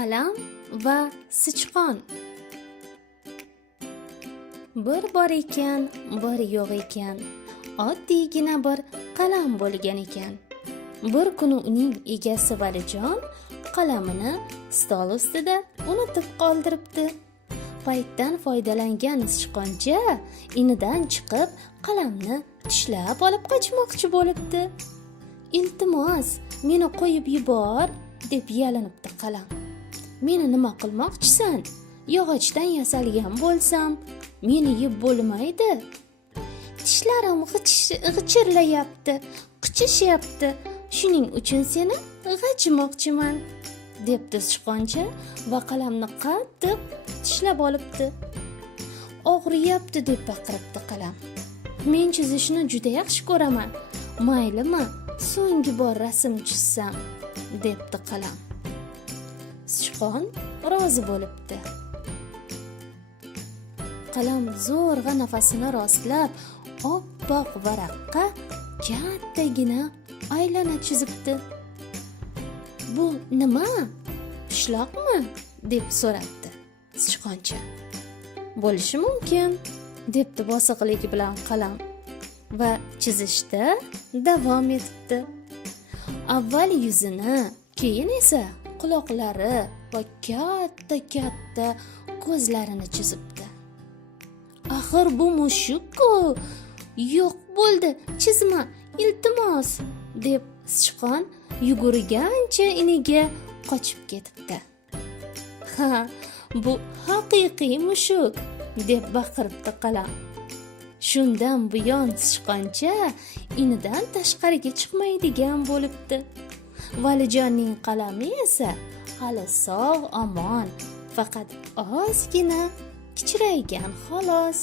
Qalam va sichqon. Bir bor ekan, bir yo'q ekan. Oddiygina bir qalam bo'lgan ekan. Bir kuni uning egasi Valijon qalamini stol ustida unutib qoldiribdi. Paytdan foydalangan sichqoncha inidan chiqib qalamni tishlab olib qochmoqchi bo'libdi. "Iltimos, meni qo'yib yubor", deb yalinibdi qalam. "Meni nima qilmoqchisan? Yog'ochdan yasalgan bo'lsam, meni yeb bo'lmaydi. Tishlarim g'ichirlayapti, qichishyapti. Shuning uchun seni g'ajimoqchiman", debdi sichqoncha va qalamni qattiq tishlab olibdi. "Og'riyapti", deb baqiribdi qalam. "Men chizishni juda yaxshi ko'raman. Maylimi, so'nggi bor rasm chizsam", debdi qalam. Sichqon rozi bo'libdi. Qalam zo'rg'a nafasini rostlab, oppoq varaqqa kattagina aylana chizibdi. "Bu nima? Pishloqmi?" deb so'rabdi sichqoncha. "Bo'lishi mumkin", debdi bosiqlik bilan qalam va chizishda davom etdi. Avval yuzini, keyin esa quloqlari va katta ko'zlarini chizibdi. "Axir bu mushuk-ku. Yo'q bo'ldi, chizma, iltimos", deb sichqon yugurgancha iniga qochib ketibdi. "Ha, bu haqiqiy mushuk", deb baqiribdi qalam. Shundan buyon sichqoncha inidan tashqariga chiqmaydigan bo'libdi. Valijonning qalami esa hali sog' omon, faqat ozgina kichraygan xolos.